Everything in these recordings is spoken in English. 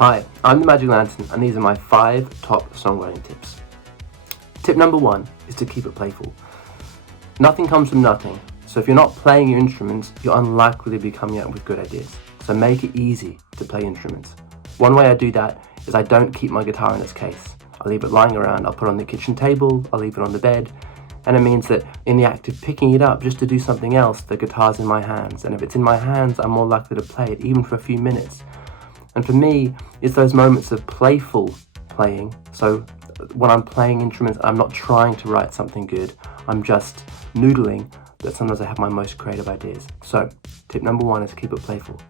Hi, I'm the Magic Lantern, and these are my 5 top songwriting tips. Tip number 1 is to keep it playful. Nothing comes from nothing, so if you're not playing your instruments, you're unlikely to be coming out with good ideas. So make it easy to play instruments. One way I do that is I don't keep my guitar in its case. I leave it lying around, I'll put it on the kitchen table, I'll leave it on the bed, and it means that in the act of picking it up just to do something else, the guitar's in my hands, and if it's in my hands, I'm more likely to play it, even for a few minutes. And for me, it's those moments of playful playing. So when I'm playing instruments, I'm not trying to write something good, I'm just noodling, that sometimes I have my most creative ideas. So tip number 1 is keep it playful.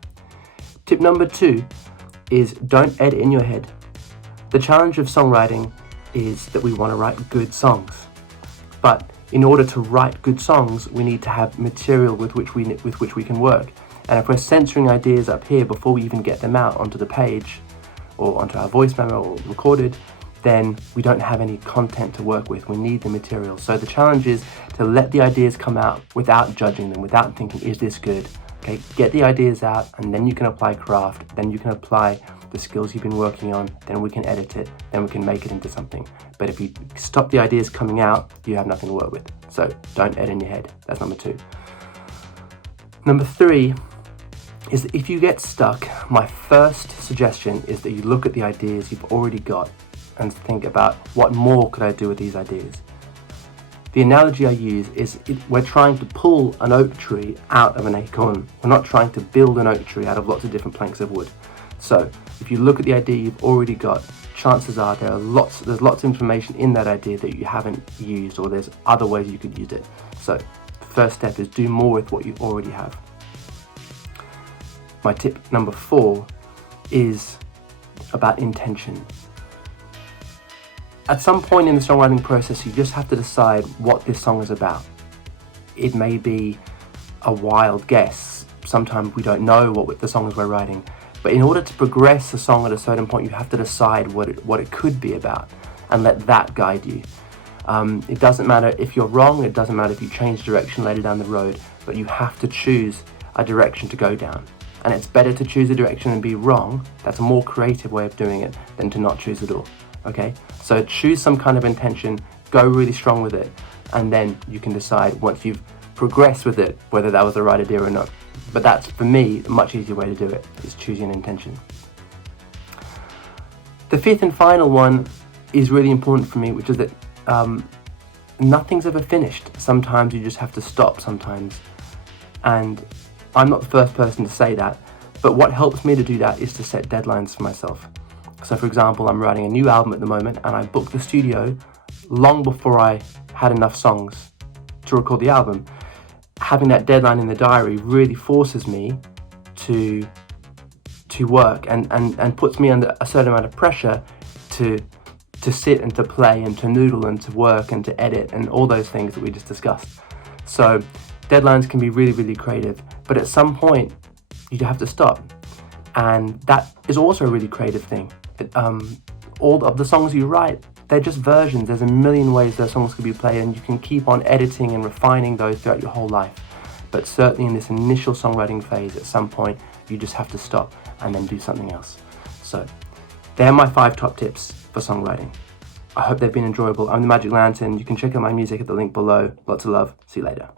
Tip number 2 is don't edit in your head. The challenge of songwriting is that we want to write good songs. But in order to write good songs, we need to have material with which we can work. And if we're censoring ideas up here before we even get them out onto the page or onto our voice memo or recorded, then we don't have any content to work with. We need the material. So the challenge is to let the ideas come out without judging them, without thinking, is this good? Okay, get the ideas out, and then you can apply craft, then you can apply the skills you've been working on, then we can edit it, then we can make it into something. But if you stop the ideas coming out, you have nothing to work with. So don't edit in your head. That's number 2. Number 3 is that if you get stuck, my first suggestion is that you look at the ideas you've already got and think about what more could I do with these ideas. The analogy I use is we're trying to pull an oak tree out of an acorn. We're not trying to build an oak tree out of lots of different planks of wood. So if you look at the idea you've already got, chances are there's lots of information in that idea that you haven't used, or there's other ways you could use it. So the first step is do more with what you already have. My tip number 4 is about intention. At some point in the songwriting process, you just have to decide what this song is about. It may be a wild guess. Sometimes we don't know what the songs we're writing. But in order to progress the song at a certain point, you have to decide what it could be about and let that guide you. It doesn't matter if you're wrong, it doesn't matter if you change direction later down the road, but you have to choose a direction to go down. And it's better to choose a direction and be wrong. That's a more creative way of doing it than to not choose at all. Okay? So choose some kind of intention, go really strong with it, and then you can decide once you've progressed with it whether that was the right idea or not. But that's, for me, a much easier way to do it, is choosing an intention. The 5th and final one is really important for me, which is that nothing's ever finished. Sometimes you just have to stop sometimes. And I'm not the first person to say that, but what helps me to do that is to set deadlines for myself. So for example, I'm writing a new album at the moment, and I booked the studio long before I had enough songs to record the album. Having that deadline in the diary really forces me to work and puts me under a certain amount of pressure to sit and to play and to noodle and to work and to edit and all those things that we just discussed. So deadlines can be really, really creative, but at some point you have to stop. And that is also a really creative thing. All of the songs you write, they're just versions. There's a million ways those songs could be played, and you can keep on editing and refining those throughout your whole life. But certainly in this initial songwriting phase, at some point, you just have to stop and then do something else. So they're my 5 top tips for songwriting. I hope they've been enjoyable. I'm the Magic Lantern. You can check out my music at the link below. Lots of love. See you later.